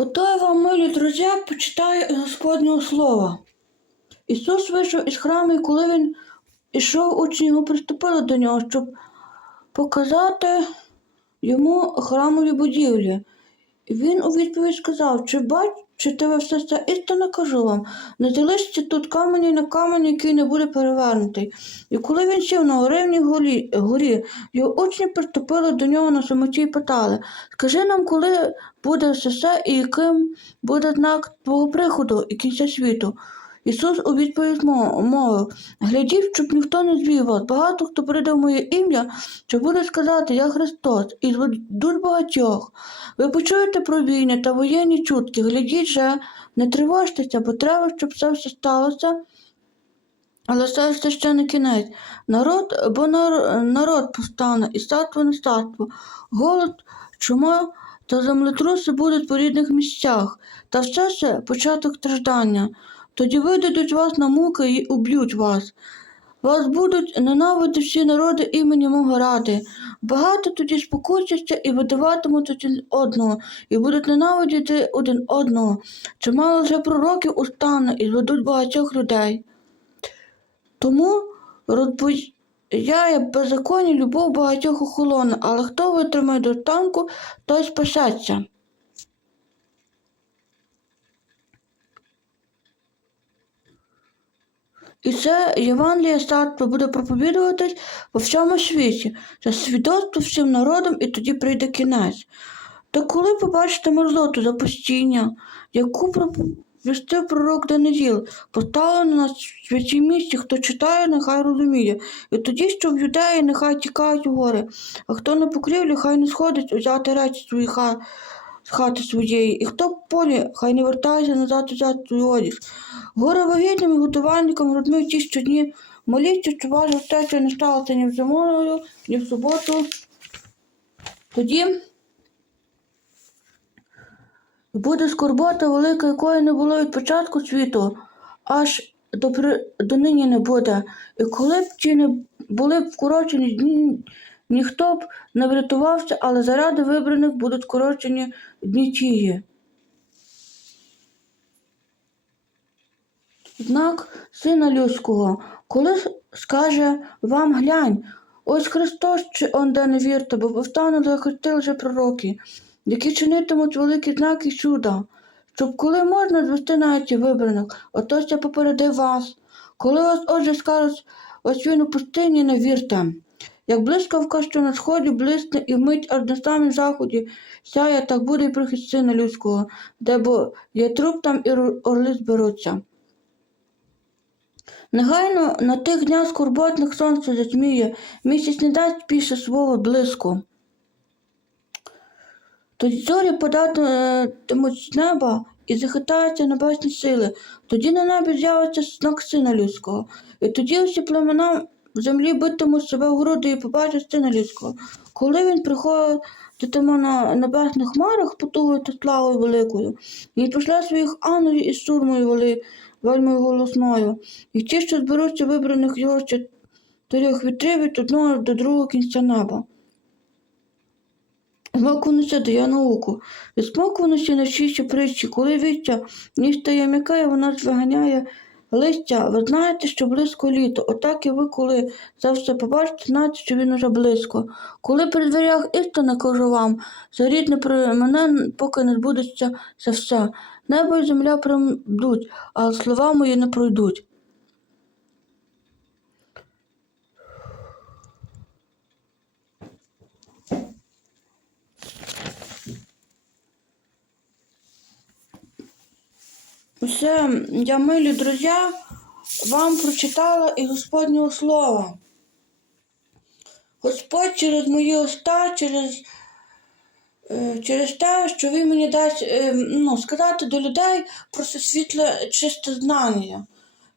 Ото я вам, милі друзі, почитаю Господнього слова. Ісус вийшов із храму, і коли він ішов, учні його приступили до нього, щоб показати йому храмові будівлі. І він у відповідь сказав: Чи бачите все це? Істинно кажу вам, не залишиться тут камені на камені, який не буде перевернутий. І коли він сів на горивній горі, його учні приступили до нього на самоті і питали: Скажи нам, коли буде все і яким буде знак твого приходу і кінця світу? Ісус у відповідь мовив: Глядіть, щоб ніхто не звів вас. Багато хто прийде в моє ім'я, що буде сказати, я Христос, і зведуть багатьох. Ви почуєте про війни та воєнні чутки. Глядіть же, не тривожтеся, бо треба, щоб це все сталося. Але це ще не кінець. Народ, бо нар- народ повстане, і статво на статво. Голод, чума та землетруси будуть по рідних місцях, та все це початок страждання. Тоді видадуть вас на муки і уб'ють вас. Вас будуть ненавидити всі народи імені мого ради. Багато тоді спокусяться і видаватимуть один одного, і будуть ненавидіти один одного. Чимало вже пророків устане і зведуть багатьох людей. Тому розбуяє беззаконня любов багатьох охолоне, але хто витримає до танку, той спасеться. І це Євангеліє царство буде проповідуватись по всьому світі, це свідоцтво всім народам, і тоді прийде кінець. Та коли побачите мерзоту запустіння, яку проповістив пророк Даниїл, поставлену на святій місці, хто читає, нехай розуміє. І тоді, що в юдеї, нехай тікають у гори, а хто на покрівлі, хай не сходить взяти речі свої ха... хати своєї, і хто в полі, хай не вертається назад взяти свій одяг. Горе вагітним і готувальникам родьми в ті щодні, моліться, що ваша втеча не сталася ні в зимою, ні в суботу. Тоді буде скорбота велика, якої не було від початку світу, аж до, при... до нині не буде. І коли б ті не були б вкорочені дні, ніхто б не врятувався, але заради вибраних будуть скорочені дні тії. Знак Сина Людського, коли скаже вам глянь, ось Христос чи он де не вірте, бо повстане захистили вже пророки, які чинитимуть великі знаки чуда, щоб коли можна звести навіть вибраних, отож я попередив вас. Коли вас отже скажуть, ось він у пустині, не вірте. Як блискавка, що на сході блисне і вмить аж на самім заході сяє, так буде і прихід сина людського, де бо є труп, там і орли зберуться. Негайно на тих днях скорботних сонце затьміє, місяць не дасть більше свого блиску. Тоді зорі податимуть з неба і захитаються небесні сили, тоді на небі з'явиться знак сина людського, і тоді усі племена в землі битимуть себе в груди і побачать сина людського. Коли він приходитиме на небесних хмарах потугою та славою великою, він пошле своїх ангелів із сурмою вели, вельми голосною, і ті, що зберуться вибраних його з чотирьох вітрів від одного до другого кінця неба. Змоквануся дає науку. Відсмоквануся на чищі притчі, коли віття ніж стає м'яке, вона звиганяє листя. Ви знаєте, що близько літо. Отак і ви, коли це все побачите, знаєте, що він уже близько. Коли при дверях істини кажу вам, зарід не при мене, поки не збудеться це все. Небо і земля пройдуть, а слова мої не пройдуть. Все, я, милі друзі, вам прочитала із Господнього слова. Господь через мої уста, через, е, через те, що він мені дасть е, ну, сказати до людей про це світле чисте знання.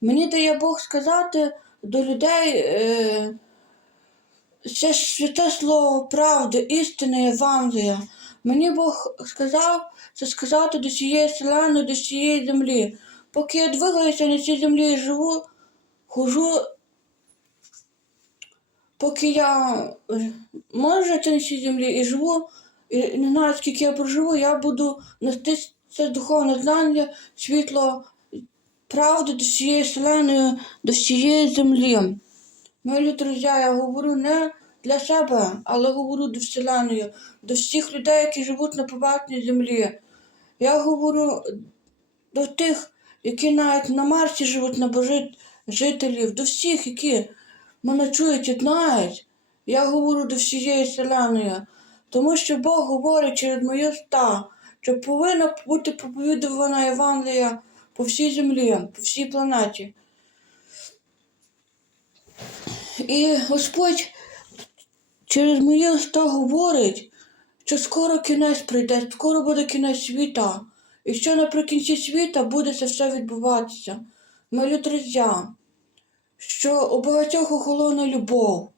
Мені дає Бог сказати до людей е, це святе слово правди, істини, Євангелія. Мені Бог сказав це сказати до цієї вселеної, до цієї землі. Поки я двигаюся на цій землі і живу, хожу, поки я е, можу жити на цій землі і живу, і не знаю, скільки я проживу, я буду нести це духовне знання, світло правди до всієї вселеної, до всієї землі. Мої друзі, я говорю не для себе, але говорю до вселеної, до всіх людей, які живуть на поверхні землі. Я говорю до тих, які навіть на Марсі живуть на божит... жителів, до всіх, які мене чують і знають. Я говорю до всієї вселеної, тому що Бог говорить через мої уста, що повинна бути проповідувана Євангелія по всій землі, по всій планеті. І Господь через мої уста говорить, що скоро кінець прийде, скоро буде кінець світа. І що наприкінці світа буде це все відбуватися. Мої друзі, що у багатьох охолоне любов,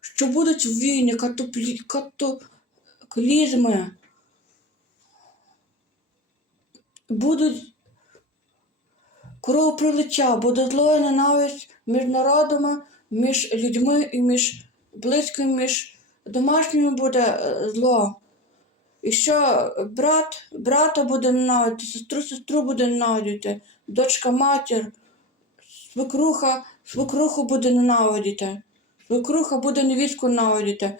що будуть війни, катоплі, катаклізми, будуть кровопролиття, буде зло і ненависть між народами, між людьми і між близькими, між домашніми буде е, зло. І що брат брата буде ненавидіти, сестру сестру буде ненавидіти, дочка матір, свекруха, свекруху буде ненавидіти, свекруха буде невістку ненавидіти.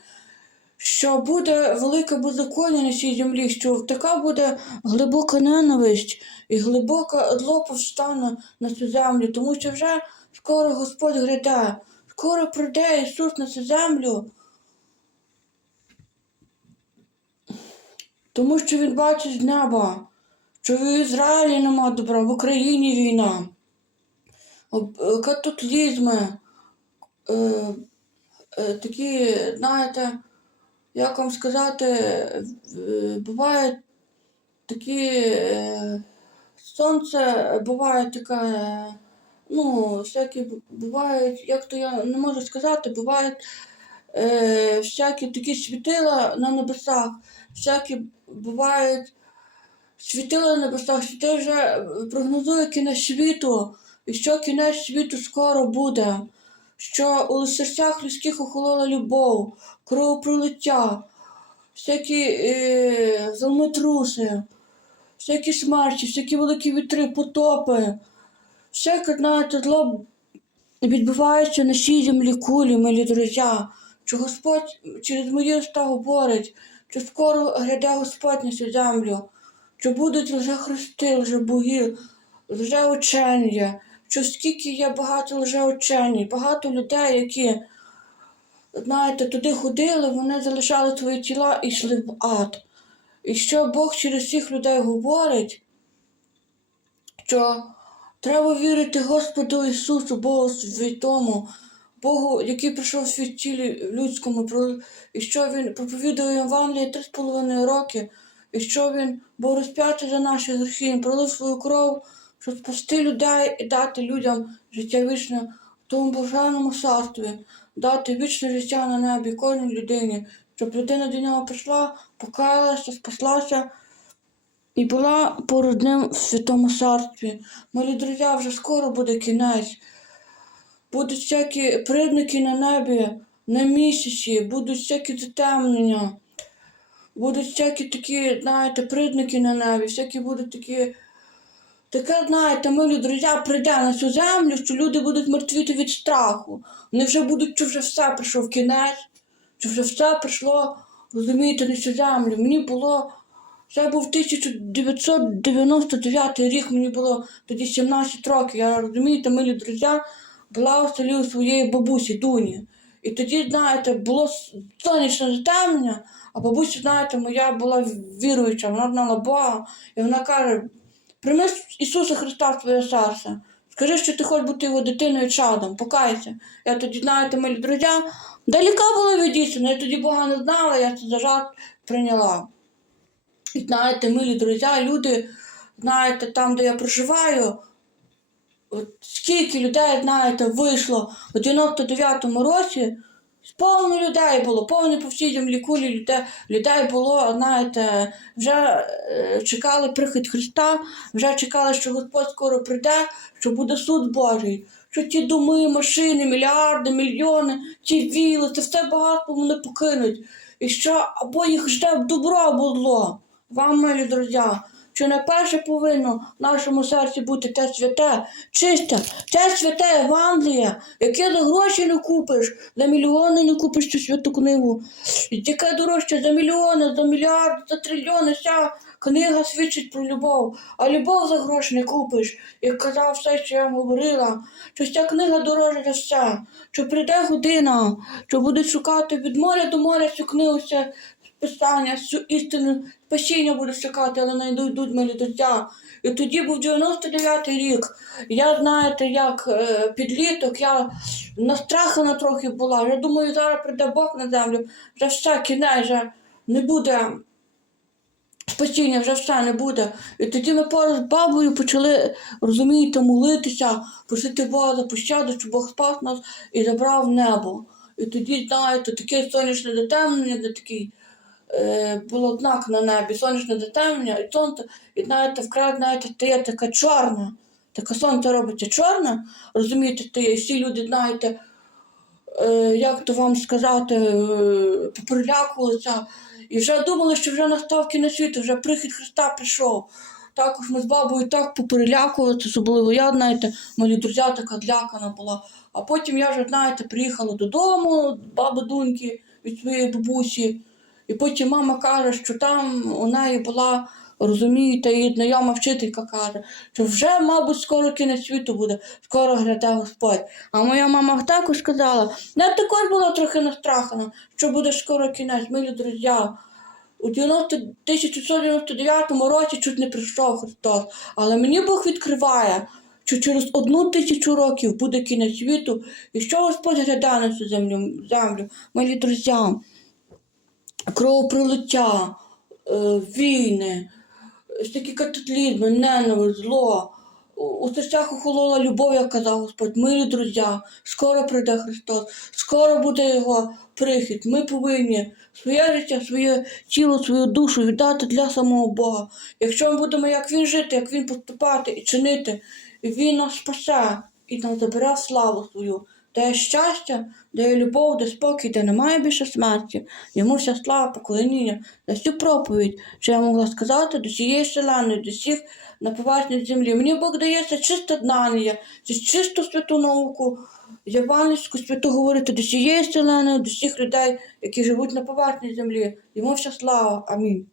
Що буде велике беззаконня на цій землі, що така буде глибока ненависть і глибоке зло повстане на цю землю, тому що вже скоро Господь гряде, скоро прийде Ісус на цю землю. Тому що він бачить з неба, що в Ізраїлі нема добра, в Україні війна, е, е, е, такі, знаєте, як вам сказати, е, бувають такі е, сонце буває таке, ну, всякі бувають, як то я не можу сказати, бувають е, всякі такі світила на небесах, всякі бувають світила на небесах, що ти вже прогнозує кінець світу, і що кінець світу скоро буде, що у серцях людських охолола любов, кровопролиття, всякі е, землетруси, всякі смерті, всякі великі вітри, потопи, всяке, знаєте, зло відбувається на цій землі кулі, милі друзі, що Господь через мої уста говорить, що скоро гряде Господь на цю землю, що будуть лже-христи, лже-боги, лже-учені, що скільки є багато лже-учені, багато людей, які, знаєте, туди ходили, вони залишали свої тіла і йшли в ад. І що Бог через цих людей говорить, що треба вірити Господу Ісусу, Богу Святому, Богу, який прийшов в світ тілі людському, і що Він проповідує Євангеліє три з половиною роки, і що Він був розп'ятий за наші гріхи, Він пролив свою кров, щоб спасти людей і дати людям життя вічне в тому блаженному царстві, дати вічне життя на небі кожній людині, щоб людина до нього прийшла, покаялася, спаслася і була поряд ним в святому царстві. Мої друзі, вже скоро буде кінець. Будуть всякі придники на небі, на місяці, будуть всякі затемнення, будуть всякі такі, знаєте, придники на небі, всякі будуть такі. Таке, знаєте, милі друзі, прийде на цю землю, що люди будуть мертвіти від страху. Вони вже будуть, що вже все прийшов кінець, що вже все прийшло, розумієте, на цю землю. Мені було. Це був 1999 рік, мені було тоді 17 років. Я розумієте, милі друзі, була у селі у своєї бабусі Дуні. І тоді, знаєте, було сонячне затемнення, а бабуся, знаєте, моя була віруюча, вона знала Бога, і вона каже: прийми Ісуса Христа в своє серце. Скажи, що ти хочеш бути його дитиною чадом, покайся. Я тоді, знаєте, милі друзі, далека була від істини, я тоді Бога не знала, я це за жарт прийняла. Знаєте, милі друзі, люди, знаєте, там, де я проживаю, от скільки людей, знаєте, вийшло у 99-му році, повно людей було, повно по всій землі кулі людей, людей було, знаєте, вже е, чекали прихід Христа, вже чекали, що Господь скоро прийде, що буде суд Божий. Що ті доми, машини, мільярди, мільйони, ті віли, це все багатство вони покинуть. І що або їх жде добро, або зло. Вам, милі друзі, що найперше повинно в нашому серці бути те святе, чисте, те святе Евангеліє, яке за гроші не купиш, за мільйони не купиш цю святу книгу. Яке дорожче за мільйони, за мільярди, за трильйони. Вся книга свідчить про любов, а любов за гроші не купиш. Як казав все, що я говорила, що ця книга дорожча за все, що прийде година, що будуть шукати від моря до моря цю книгу, писання, всю істину спасіння будуть шукати, але не йдуть милі дитя. І тоді був 99-й рік. Я, знаєте, як е, підліток, я настрахана трохи була. Я думаю, зараз прийде Бог на землю, вже все, кінець, вже не буде спасіння, вже все не буде. І тоді ми поруч з бабою почали, розумієте, молитися, просити Бога за пощаду, щоб Бог спас нас і забрав небо. І тоді, знаєте, таке сонячне затемнення, такий було знак на небі, сонячне затемнення, і сонце, і знаєте, вкрай, знаєте, стає така чорна. Таке сонце робиться чорне, розумієте, стає, і всі люди, знаєте, е, як то вам сказати, е, поприлякувалися. І вже думали, що вже настав кінець світу, вже прихід Христа прийшов. Також ми з бабою так поперелякувалися, особливо я, знаєте, мої друзі така длякана була. А потім я вже, знаєте, приїхала додому, баби Дуньки від своєї бабусі. І потім мама каже, що там у неї була, розумієте, її знайома вчителька каже, що вже, мабуть, скоро кінець світу буде, скоро гряде Господь. А моя мама також сказала, я також була трохи настрахана, що буде скоро кінець, милі друзі. У 90 1999 році чуть не прийшов Христос, але мені Бог відкриває, що через одну тисячу років буде кінець світу, і що Господь гляде на цю землю, землю, милі друзі кровопролиття, е, війни, такі катаклізми, ненависть, зло. У серцях охолола любов, як казав Господь, милі друзі, скоро прийде Христос, скоро буде Його прихід. Ми повинні своє життя, своє тіло, свою душу віддати для самого Бога. Якщо ми будемо, як Він жити, як Він поступати і чинити, Він нас спасе і нам забере славу свою. Де є щастя, де є любов, де спокій, де немає більше смерті. Йому вся слава, поклоніння, за всю проповідь, що я могла сказати до цієї вселеної, до всіх на поверхні землі. Мені Бог дається чисте знання, чисту святу науку, євангельську святу говорити до цієї вселеної, до всіх людей, які живуть на поверхні землі. Йому вся слава. Амінь.